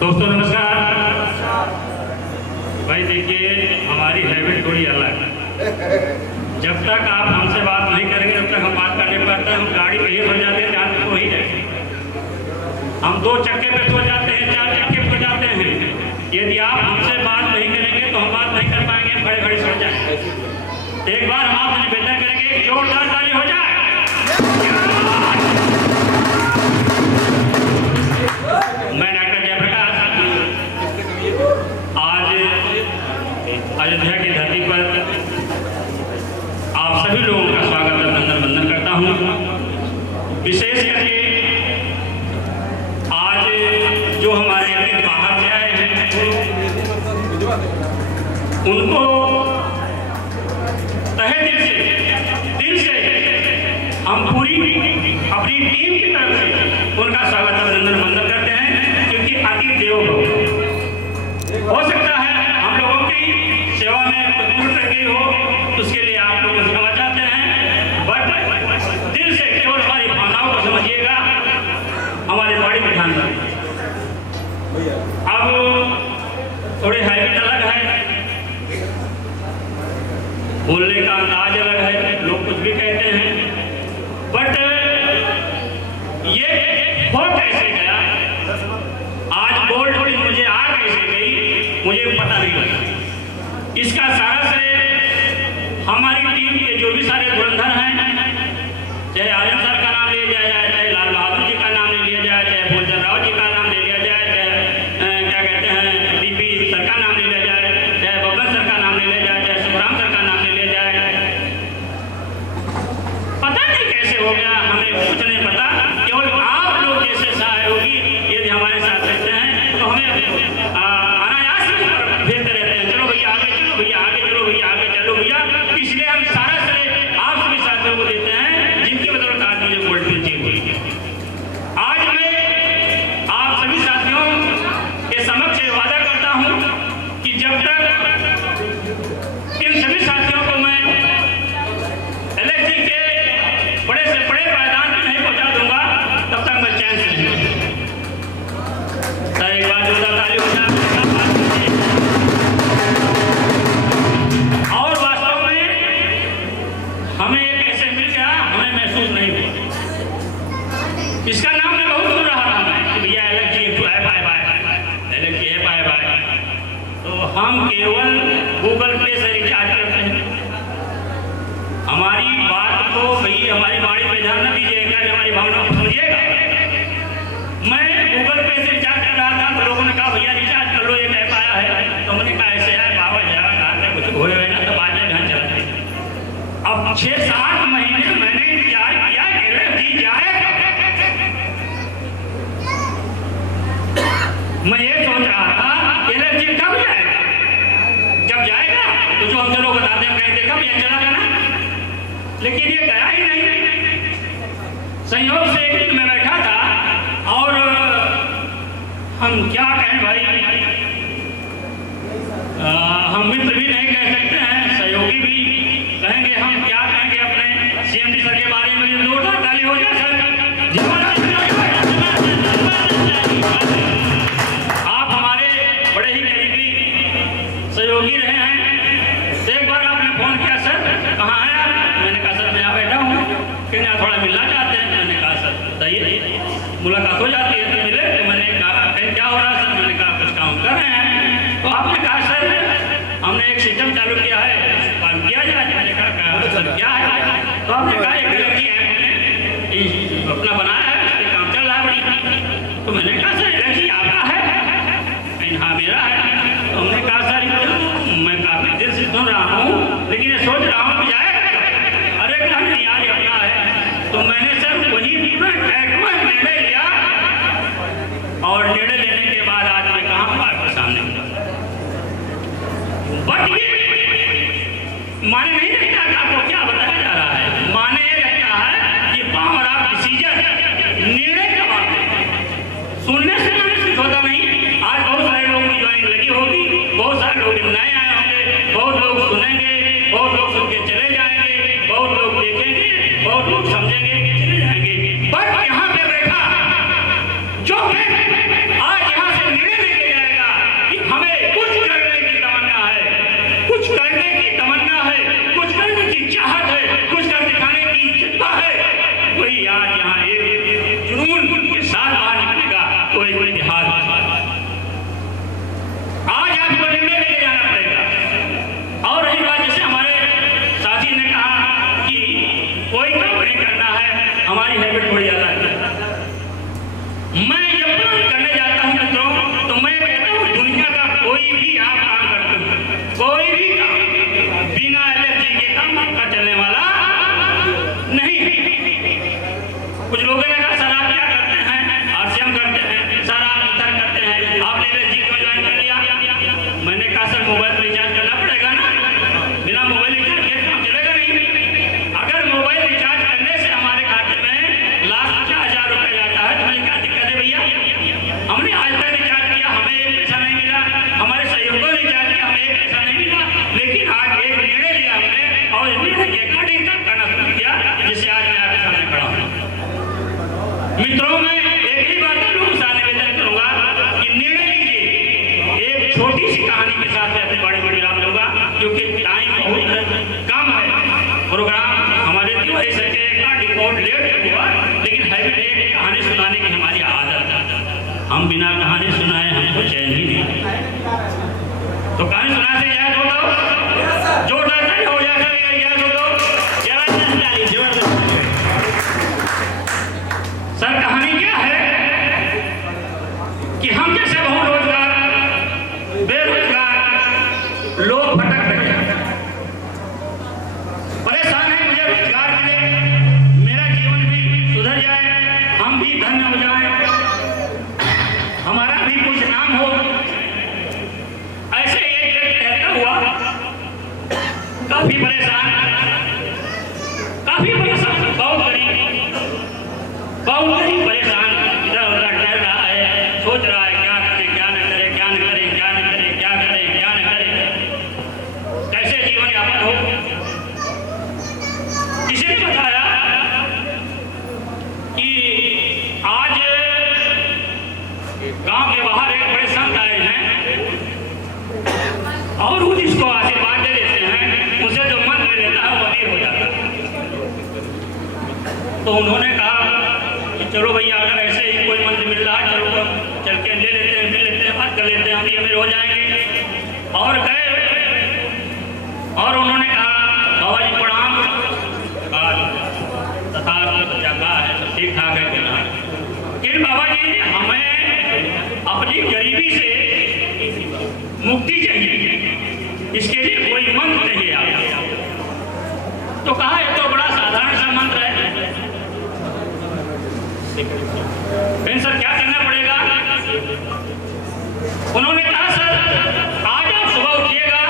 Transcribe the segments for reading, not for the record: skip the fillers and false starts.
दोस्तों नमस्कार। भाई देखिए, हमारी हैबिट थोड़ी अलग है। जब तक आप हमसे बात नहीं करेंगे तब तक हम बात करने पाते हैं। हम गाड़ी पे ही सो जाते हैं, जहाँ सो ही जाते। हम 2 चक्के पे सो जाते हैं, 4 चक्के पे सो जाते हैं। यदि आप हमसे बात नहीं करेंगे तो हम बात नहीं कर पाएंगे, खड़े खड़े सो जाएंगे। एक बार हम आपसे निवेदन करेंगे, जोरदार ताली हो जाए। मैं डॉक्टर जयप्रकाश आज अयोध्या की धरती पर आप सभी लोगों का स्वागत अभिनंदन करता हूँ। विशेष करके आज जो हमारे यहाँ बाहर से आए हैं उनको तहे दिल से हम पूरी अपनी टीम की तरफ से उनका स्वागत अभिनंदन करते हैं, क्योंकि अति देवो हो सकता है हम लोगों की सेवा में कुछ त्रुटि रह गई हो, उसके लिए आप लोग क्षमा चाहते हैं। बट दिल से केवल हमारी भावनाओं को समझिएगा, हमारे बड़ी ध्यान रखिए। अब थोड़े हैबिट अलग है, बोलने का अंदाज अलग है, लोग कुछ भी कहते हैं, बट ये हो कैसे गया, आज गोल्ड मुझे आ कैसे गई, मुझे पता नहीं लगा। इसका सारा श्रेय हमारी टीम के जो भी सारे धुरंधर हैं, चाहे आजम सर का नाम लिया जाए, चाहे लाल बहादुर जी का नाम ले लिया जाए, चाहे फूलचंद राव जी का नाम ले लिया जाए, चाहे क्या कहते हैं बीपी सर का नाम ले लिया जाए, चाहे बब्बर सर का नाम ले लिया जाए, चाहे सुखराम सर का नाम ले लिया जाए। पता नहीं कैसे हो गया, हमें कुछ नहीं पता। केवल आप लोग जैसे सहयोगी यदि हमारे साथ रहते हैं तो हमें अनायास भेजते रहते हैं, चलो भैया आगे चलो, भैया आगे चलो, भैया आगे चलो भैया। इसलिए हम सारा श्रेय आप सभी साथियों को देते हैं, जिनकी बदौलत आज मुझे गोल्ड मेडल जीत हुई। आज मैं आप सभी साथियों के समक्ष वादा करता हूं कि जब तक इन सभी साथियों को मैं एलएचजी के बड़े से बड़े पायदान पर नहीं पहुंचा दूंगा, तब तक मैं चैन से नहीं। एक बार जोरदार ताली हो जाए। और वास्तव में हमें ये कैसे मिल गया, हमें महसूस नहीं हुआ। इसका नाम मैं बहुत सुन रहा था मैं कि भैया एलएचजी है, बाय बाय, एलएचजी है, बाय बाय। तो हम केवल गूगल पे से रिचार्ज करते हैं। हमारी बात को भैया, हमारी बाड़ी पे ध्यान न दीजिएगा, हमारी भावना को समझिएगा। मैं गूगल पे से रिचार्ज कर रहा था तो लोगों ने कहा भैया रिचार्ज कर लो, ये ऐप आया है। तो मैंने कहा ऐसे यार बाबा जरा कहा कुछ हुए हुए ना, तो बाद में ध्यान चला जाए। अब 6-7 महीने मैंने इंतजार किया, एलएचजी जाए। मैं ये सोच रहा था एलएचजी कब जाएगा, जब जाएगा तो जो हम लोग बताते हैं कहीं देखा भैया चला गया ना, लेकिन ये गया ही नहीं। संयोग से एक दिन मैं बैठा था और हम क्या कहें भाई, हम मित्र भी नहीं कह सकते हैं, सहयोगी भी कहेंगे, हम क्या कहेंगे अपने सीएमडी सर के बारे में। जोरदार ताली हो जाए सर। आप हमारे बड़े ही करीबी सहयोगी रहे हैं। तो एक बार आपने फोन किया, सर कहाँ हैं आप? मैंने कहा सर मैं यहाँ बैठा हूँ, कि आप थोड़ा मिलना चाहते हैं? मैंने कहा सर बताइए। मुलाकात हो जाती है तो मिले। तो मैंने कहा कहीं क्या हो रहा है सर? मैंने कहा कुछ काम कर रहे हैं। तो आपने कहा सर हमने एक सिस्टम चालू किया है, काम किया जाए। मैंने कहा सर क्या है? तो आपने कहा एक एलएचजी ऐप हमने अपना बनाया है, उस पर काम चल रहा है बड़ी। तो मैंने कहा सर एलएचजी आपका है? हाँ मेरा है। तो हमने कहा सर मैं काफी देर से सुन रहा हूँ, लेकिन ये सोच रहा हूँ कि जाएगा। अरे नहीं यार ये अपना है। तो मैंने सर वही निर्णय लिया, और निर्णय लेने के बाद आज मैं कहाँ हूँ आपके सामने। बट ये माने नहीं रखता, आपको क्या बताया जा रहा है, माने छोटी सी कहानी के साथ मैं अपनी बड़ी बड़ी राम लूंगा, क्योंकि टाइम बहुत कम है। प्रोग्राम हमारे तिवारी सर के का डिकोड लेट हुआ, लेकिन हैवी एक कहानी सुनाने की हमारी आदत है। हम बिना कहानी सुनाए हमको चैन ही नहीं। तो कहानी सुना से याद हो तो जोरदार ताली हो जाए, याद हो तो सर। कहानी क्या है कि हम जैसे बहु रोजगार बेरोजगार लोग भटक रहे हैं, परेशान हैं, मुझे रोजगार मिले, मेरा जीवन भी सुधर जाए, हम भी धन्य हो जाए, हमारा भी कुछ नाम हो। ऐसे एक व्यक्ति कहता हुआ काफी परेशान, बहुत गरीब परेशान, इधर उधर टहल रहा है, सोच रहा है क्या करे क्या न करे, क्या न करे क्या न करे, क्या करे क्या न करे, कैसे जीवन यापन हो। किसी ने बताया कि आज गांव के बाहर एक बड़े संत आए हैं और वो जिसको आशीर्वाद दे देते हैं, उसे जो मंत्र लेता है वो अमीर हो जाता है। तो उन्होंने कहा चलो भैया, अगर ऐसे ही कोई मंत्र मिल रहा है, चलो चल के ले लेते हैं, मिल लेते हैं, बात कर लेते हैं, हम ये मेरे हो जाएंगे। और गए और उन्होंने कहा बाबा जी प्रणाम, तथा जगह है, सब ठीक ठाक है कि बाबा जी हमें अपनी गरीबी से मुक्ति चाहिए, इसके लिए कोई मंत्र चाहिए आप। तो कहा ये तो बड़ा साधारण सा मंत्र है, सर क्या करना पड़ेगा। उन्होंने कहा सर आज आप सुबह उठिएगा,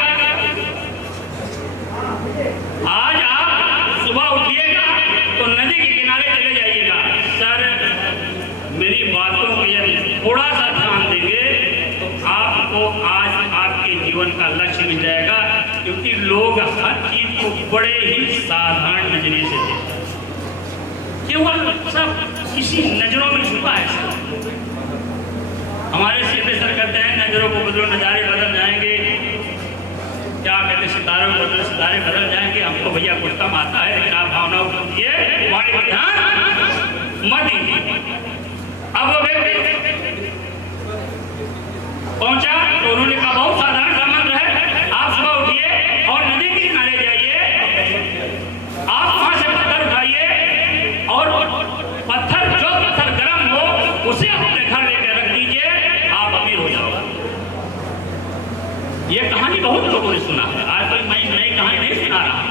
आज आप सुबह उठिएगा तो नदी के किनारे चले जाइएगा। सर मेरी बातों को यदि थोड़ा सा ध्यान देंगे तो आपको आज आपके जीवन का लक्ष्य मिल जाएगा, क्योंकि लोग हर चीज को बड़े ही साधारण नजरिए से देखते हैं, केवल सब इसी नजरों में छुपा है। हमारे सीधे सर कहते हैं नजरों को बदलो नजारे बदल जाएंगे, क्या कहते हैं सितारों को बदलो सितारे बदल जाएंगे। हमको भैया कुछ कम आता है, लेकिन आप भावनाओं को दिए वाणी पर ध्यान मत दीजिए। अब वो व्यक्ति पहुंचा तो उन्होंने कहा बहुत साधारण सा मंत्र है, आप सुबह उठिए और नदी के किनारे जाइए, आप वहां से पत्थर उठाइए और पत्थर जो पत्थर गर्म हो उसे अपने घर लेकर रख दीजिए, आप अमीर हो जाओगे। ये कहानी बहुत लोगों ने सुना है, आज कोई मैं नई कहानी नहीं सुना रहा,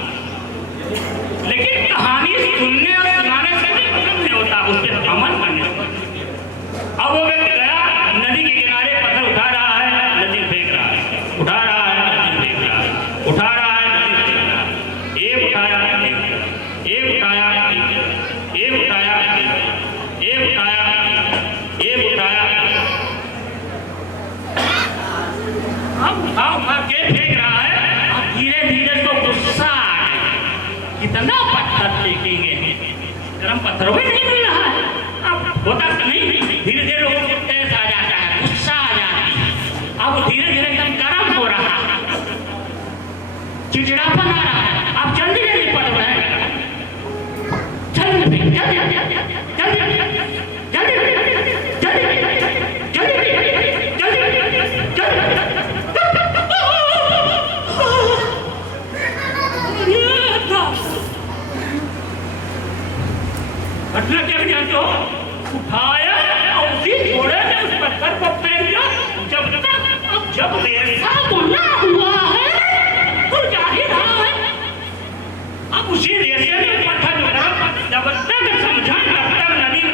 लेकिन कहानी सुनने और सुनाने से भी खत्म नहीं होता, उस पर अमल करने से। अब वो व्यक्ति गया नदी के किनारे, पत्थर उठा रहा है, नदी फेंक रहा है, उठा रहा है, नदी फेंक रहा है, उठा रहा है, नदी फेंक रहा है, एक उठाया, एक उठाया, एक उठाया, एक उठाया, एक उठाया, अब उठा के फेंक रहा है। अब धीरे धीरे तो गुस्सा आ गया, कितना पत्थर फेंकेंगे, गर्म पत्थर भी नहीं मिल रहा है। अब होता नहीं, धीरे धीरे लोगों को तेज आ जाता है, गुस्सा आ जाता है, अब धीरे धीरे एकदम गर्म हो रहा है, चिड़चिड़ापन आ रहा है। अब जल्दी जल्दी पड़ रहे हैं, जल्दी जल्दी घटना क्या जानते हो, उठाया और उसी घोड़े ने उस पत्थर को फेंक दिया। जब तक जब ऐसा बना हुआ है तो जा ही रहा है। अब उसी रेसे में पत्थर जब तक समझा तब तक नदी में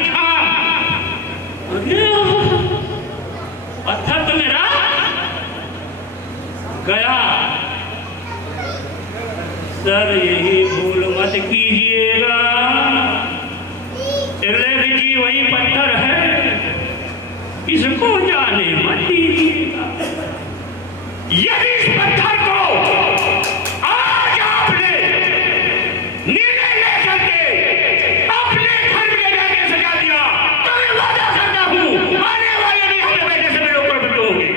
पत्थर तो मेरा गया। सर यही भूल मत कीजिएगा, जी वही पत्थर है, इसको जाने मत दीजिएगा। यदि इस पत्थर को आज आपने नीले लेकर के अपने घर में जाके सजा दिया तो मैं वादा करता हूं आने वाले भी हमें बेटे से लोग होंगे।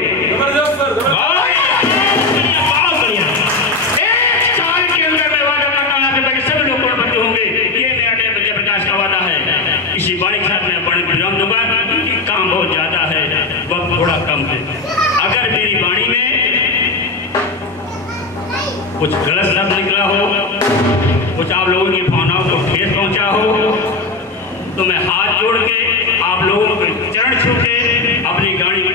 कसम से, अगर मेरी वाणी में कुछ गलत लफ्ज निकला हो, कुछ आप लोगों की भावनाओं को ठेस पहुंचा हो, तो मैं हाथ जोड़ के आप लोगों के चरण छू के अपनी गाड़ी